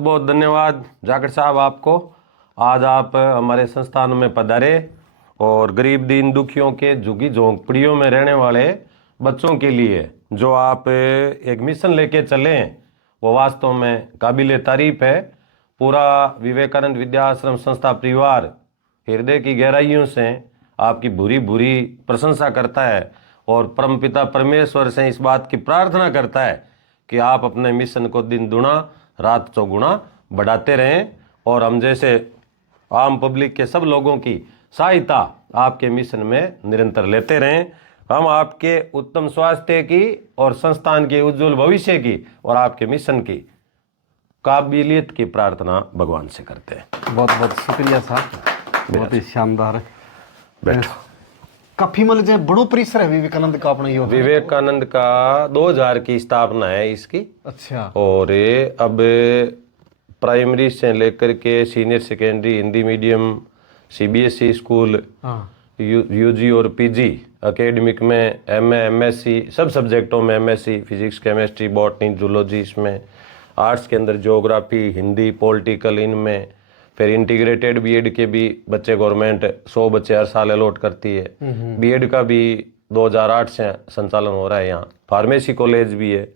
बहुत धन्यवाद जाकिर साहब आपको। आज आप हमारे संस्थान में पधारे और गरीब दीन दुखियों के झुग्गी झोंपड़ियों में रहने वाले बच्चों के लिए जो आप एक मिशन लेके चले हैं वो वास्तव में काबिले तारीफ है। पूरा विवेकानंद विद्या आश्रम संस्था परिवार हृदय की गहराइयों से आपकी भूरी भूरी प्रशंसा करता है और परमपिता परमेश्वर से इस बात की प्रार्थना करता है कि आप अपने मिशन को दिन दुना रात चौगुना बढ़ाते रहें और हम जैसे आम पब्लिक के सब लोगों की सहायता आपके मिशन में निरंतर लेते रहें। हम आपके उत्तम स्वास्थ्य की और संस्थान के उज्जवल भविष्य की और आपके मिशन की काबिलियत की प्रार्थना भगवान से करते हैं। बहुत बहुत शुक्रिया साहब, बहुत ही शानदार है। बैठो। काफी मतलब जो बड़ो परिसर है विवेकानंद का अपना यो विवेकानंद का 2000 की स्थापना है इसकी। अच्छा। और अब प्राइमरी से लेकर के senior secondary Hindi medium CBSE school UG और पीजी एकेडमिक में एमए एमएससी सब सब्जेक्टों में MSc physics chemistry botany zoology, इसमें आर्ट्स के अंदर ज्योग्राफी हिंदी पॉलिटिकल, इनमें फिर इंटीग्रेटेड बीएड के भी बच्चे गवर्नमेंट 100 बच्चे हर साल अलॉट करती है। बीएड का भी 2008 से संचालन हो रहा है। यहाँ फार्मेसी कॉलेज भी है,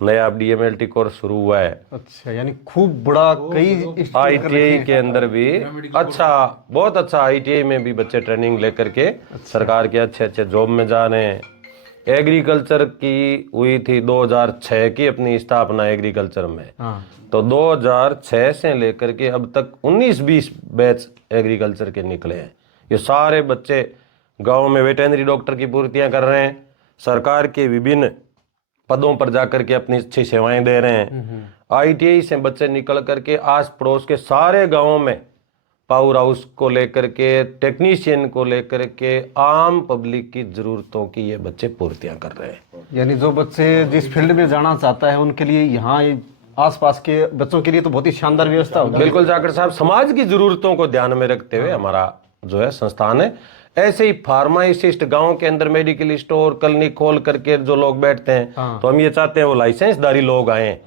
नया डीएमएलटी कोर्स शुरू हुआ है। अच्छा, यानी खूब बड़ा कई आईटीआई के अंदर भी अच्छा, बहुत अच्छा आईटीआई में भी बच्चे ट्रेनिंग लेकर के सरकार के अच्छे अच्छे जॉब में जा रहे हैं। एग्रीकल्चर की हुई थी 2006 की अपनी स्थापना एग्रीकल्चर में। तो 2006 से लेकर के अब तक 19-20 बैच एग्रीकल्चर के निकले हैं। ये सारे बच्चे गांव में वेटेनरी डॉक्टर की पूर्तियां कर रहे हैं, सरकार के विभिन्न पदों पर जाकर के अपनी अच्छी सेवाएं दे रहे हैं। आईटीआई से बच्चे निकल करके आस पड़ोस के सारे गांवों में पावर हाउस को लेकर के, टेक्नीशियन को लेकर के, आम पब्लिक की जरूरतों की ये बच्चे पूर्तियां कर रहे हैं। यानी जो बच्चे जिस फील्ड में जाना चाहता है उनके लिए यहाँ आसपास के बच्चों के लिए तो बहुत ही शानदार व्यवस्था होगी। बिल्कुल जाकिर साहब, समाज की जरूरतों को ध्यान में रखते हुए हमारा जो है संस्थान है। ऐसे ही फार्मासिस्ट गांव के अंदर मेडिकल स्टोर क्लिनिक खोल करके जो लोग बैठते हैं तो हम ये चाहते हैं वो लाइसेंसधारी लोग आए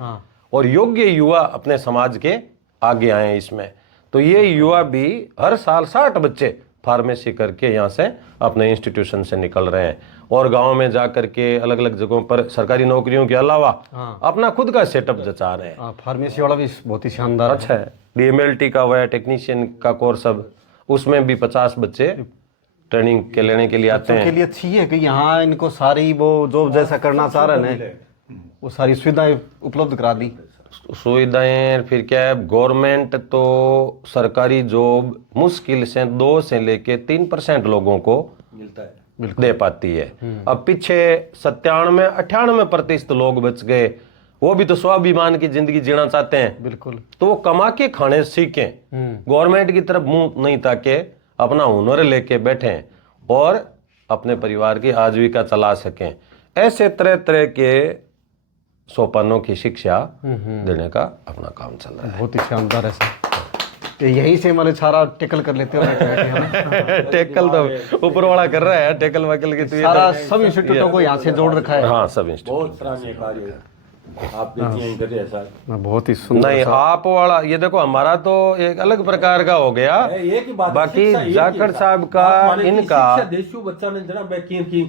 और योग्य युवा अपने समाज के आगे आए इसमें। तो ये युवा भी हर साल 60 बच्चे फार्मेसी करके यहाँ से अपने इंस्टीट्यूशन से निकल रहे हैं और गांव में जाकर के अलग अलग जगहों पर सरकारी नौकरियों के अलावा अपना खुद का सेटअप जचा रहे हैं। फार्मेसी वाला भी बहुत ही शानदार अच्छा है। डीएमएलटी का हुआ है, टेक्नीशियन का कोर्स, अब उसमें भी 50 बच्चे ट्रेनिंग के लेने के लिए आते हैं। के लिए अच्छी है कि यहाँ इनको सारी वो जो जैसा करना चाह रहे हैं वो सारी सुविधाएं उपलब्ध करा दी। सुविधाएं फिर क्या है, गवर्नमेंट तो सरकारी जॉब मुश्किल से 2 से लेके 3% लोगों को मिलता है, दे पाती है। अब पीछे 97-98% लोग बच गए, वो भी तो स्वाभिमान की जिंदगी जीना चाहते हैं। बिल्कुल। तो वो कमा के खाने सीखें, गवर्नमेंट की तरफ मुंह नहीं ताके, अपना हुनर लेके बैठें और अपने परिवार की आजीविका चला सकें। ऐसे तरह तरह के सोपानों की शिक्षा देने का अपना काम चल रहा है। बहुत ही शानदार है सर। यहीं से हमारे सारा टेकल कर लेते हो। टेकल तो ऊपर वाला कर रहा है, टेकल वकल की तो सारा सब इंस्टीट्यूटों को यहाँ से जोड़ रखा है। हाँ, सब इंस्टीट्यूट। आप देखिए सर, बहुत ही सुंदर। नहीं, आप वाला ये देखो, हमारा तो एक अलग प्रकार का हो गया। बाकी जाखड़ साहब का इनका बच्चा ने जरा की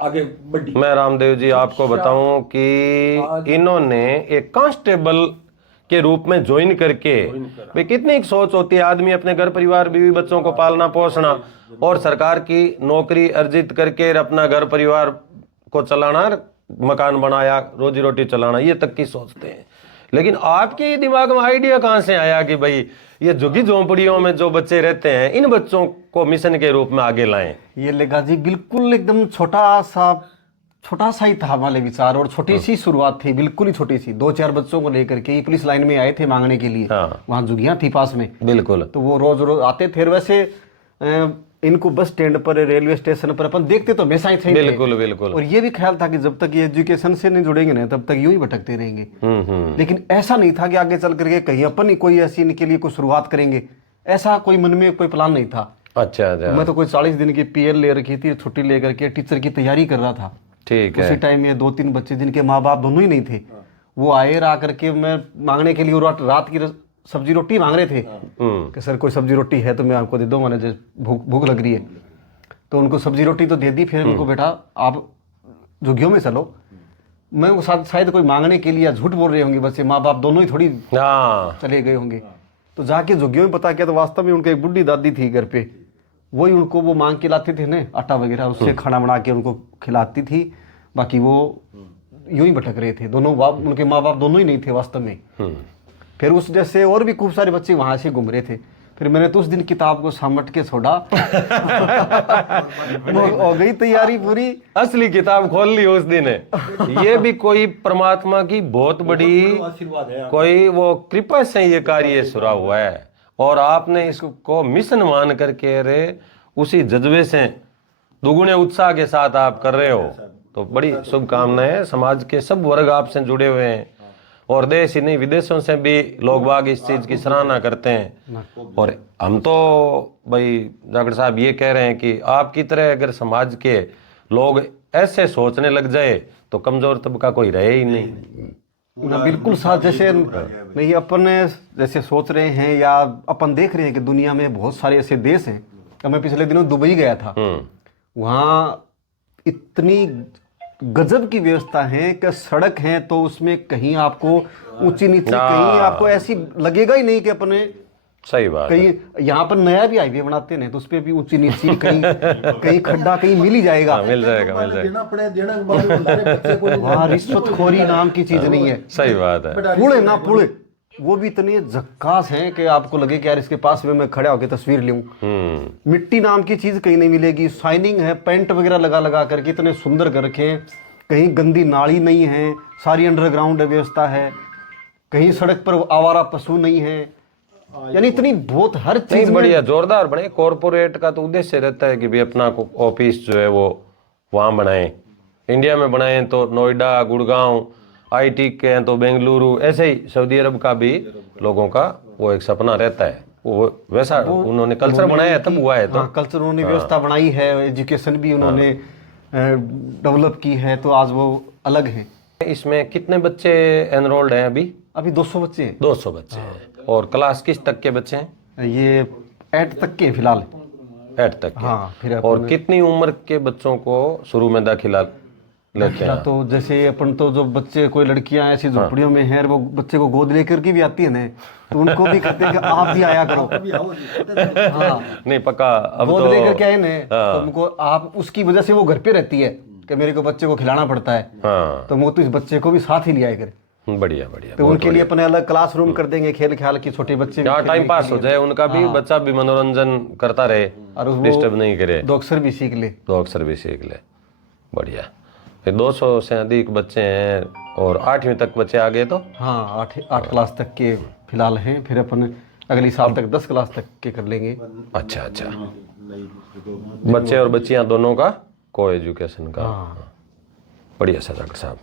आगे बढ़ी। मैं रामदेव जी आपको बताऊं कि इन्होंने एक कांस्टेबल के रूप में ज्वाइन करके भाई कितनी एक सोच होती है, आदमी अपने घर परिवार बीवी बच्चों को पालना पोसना और सरकार की नौकरी अर्जित करके अपना घर परिवार को चलाना, मकान बनाया, रोजी रोटी चलाना, ये तक की सोचते हैं। लेकिन आपके दिमाग में आइडिया कहां से आया कि भाई ये झुग्गी झोंपड़ियों में जो बच्चे रहते हैं इन बच्चों को मिशन के रूप में आगे लाएं? ये लेगा जी बिल्कुल एकदम छोटा सा ही था हमारे विचार और छोटी सी शुरुआत थी, बिल्कुल ही छोटी सी। 2-4 बच्चों को लेकर के पुलिस लाइन में आए थे मांगने के लिए। वहां झुग्गियां थी पास में। बिल्कुल। तो वो रोज रोज आते थे। वैसे इनको बस स्टैंड पर, रेलवे स्टेशन पर अपन देखते तो हमेशा ही थे। बिल्कुल बिल्कुल। और ये भी ख्याल था कि जब तक ये एजुकेशन से नहीं जुड़ेंगे ना तब तक यूं ही भटकते रहेंगे। लेकिन ऐसा नहीं था कि आगे चल करके कहीं अपन ही कोई ऐसी इनके लिए कोई शुरुआत करेंगे, ऐसा कोई मन में कोई प्लान नहीं था। अच्छा। मैं तो कोई 40 दिन की पीएल ले रखी थी, छुट्टी लेकर के टीचर की तैयारी कर रहा था। ठीक है। उसी टाइम में 2-3 बच्चे जिनके माँ बाप दोनों ही नहीं थे, वो आए रा करके मैं मांगने के लिए, रात की सब्जी रोटी मांग रहे थे कि सर कोई सब्जी रोटी है तो मैं आपको दे दूँ, मैंने जो भूख लग रही है। तो उनको सब्जी रोटी तो दे दी, फिर उनको बेटा आप झुग्गियों में चलो। मैं वो शायद कोई मांगने के लिए झूठ बोल रहे होंगे बच्चे, माँ बाप दोनों ही थोड़ी चले गए होंगे। तो जाके झुग्गियों में पता किया तो वास्तव में उनकी एक बुढ़ी दादी थी घर पे, वही उनको वो मांग के लाते थे ना आटा वगैरह, उससे खाना बना के उनको खिलाती थी। बाकी वो यूं ही भटक रहे थे दोनों, उनके माँ बाप दोनों ही नहीं थे वास्तव में। फिर उस जैसे और भी खूब सारे बच्चे वहां से घूम रहे थे। फिर मैंने तो उस दिन किताब को समेट के छोड़ा हो गई तैयारी पूरी, असली किताब खोल ली उस दिन। ये भी कोई परमात्मा की बहुत बड़ी आशीर्वाद है। कोई वो कृपा से ये कार्य शुरू हुआ है, और आपने इसको मिशन मान करके रे उसी जज्बे से दुगुने उत्साह के साथ आप कर रहे हो, तो बड़ी शुभकामनाएं। समाज के सब वर्ग आपसे जुड़े हुए हैं, और देश ही नहीं विदेशों से भी लोग बाग इस चीज की सराहना करते हैं। और हम तो भाई जाखड़ साहब ये कह रहे हैं कि आपकी तरह अगर समाज के लोग ऐसे सोचने लग जाए तो कमजोर तबका कोई रहे ही नहीं ना। बिल्कुल साथ जैसे नहीं अपन जैसे सोच रहे हैं या अपन देख रहे हैं कि दुनिया में बहुत सारे ऐसे देश हैं। अब मैं पिछले दिनों दुबई गया था, वहाँ इतनी गजब की व्यवस्था है कि सड़क है तो उसमें कहीं आपको ऊंची नीची, कहीं आपको ऐसी लगेगा ही नहीं कि अपने सही बात कहीं यहाँ पर नया भी हाईवे बनाते हैं तो उस पर भी ऊंची नीची, कहीं खड्डा कहीं मिल ही जाएगा। मिल जाएगा वहाँ रिश्वतखोरी नाम की चीज नहीं है। सही बात है। पुल है ना, पुल वो भी इतने झक्कास हैं कि आपको लगे कि यार इसके पास में मैं खड़ा होकर तस्वीर लूं। मिट्टी नाम की चीज कहीं नहीं मिलेगी, शाइनिंग है, पेंट वगैरह लगा लगा करके इतने सुंदर कर रखे हैं। कहीं गंदी नाली नहीं है, सारी अंडरग्राउंड व्यवस्था है, कहीं सड़क पर आवारा पशु नहीं है, यानी इतनी बहुत हर चीज बढ़िया जोरदार बने। कॉर्पोरेट का तो उद्देश्य रहता है कि भी अपना ऑफिस जो है वो वहां बनाए, इंडिया में बनाए तो नोएडा, गुड़गांव, आईटी के हैं तो बेंगलुरु, ऐसे ही सऊदी अरब का भी लोगों का वो एक सपना रहता है। वो वैसा उन्होंने कल्चर बनाया है तब हुआ है। तो कल्चर उन्होंने व्यवस्था बनाई है, एजुकेशन भी उन्होंने डेवलप की है, तो आज वो अलग है। इसमें कितने बच्चे एनरोल्ड हैं अभी? अभी 200 बच्चे हैं। 200 बच्चे हैं। और क्लास किस तक के बच्चे हैं? ये 8 तक के फिलहाल। 8 तक के। हाँ, फिर और कितनी उम्र के बच्चों को शुरू में दाखिला लेते हैं? तो जैसे अपन तो जो बच्चे, कोई लड़कियां ऐसी झोपड़ियों में हैं, वो बच्चे को गोद लेकर के भी आती है ना, तो उनको भी कहते हैं कि आप भी आया करो। हाँ नहीं पक्का, अब गोद तो लेकर के आए ना तो उनको आप, उसकी वजह से वो घर पे रहती है कि मेरे को बच्चे को खिलाना पड़ता है, तो वो तो इस बच्चे को भी साथ ही ले आए करे। बढ़िया बढ़िया। तो उनके लिए अपने अलग क्लासरूम कर देंगे, खेल ख्याल की, छोटे बच्चे टाइम पास हो जाए उनका भी, बच्चा भी मनोरंजन करता रहे और डिस्टर्ब नहीं करे, 2 अक्षर भी सीख ले। 2 अक्षर भी सीख ले। बढ़िया। फिर 200 से अधिक बच्चे हैं और 8वीं तक बच्चे आ गए तो? हाँ, 8 क्लास तक के फिलहाल हैं, फिर अपन अगली साल तक 10 क्लास तक के कर लेंगे। अच्छा अच्छा। बच्चे और बच्चियां दोनों का को एजुकेशन का। बढ़िया सजाकर साहब,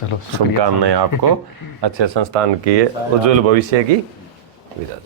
चलो शुभकामनाएं आपको अच्छे संस्थान की उज्जवल भविष्य की। विदा।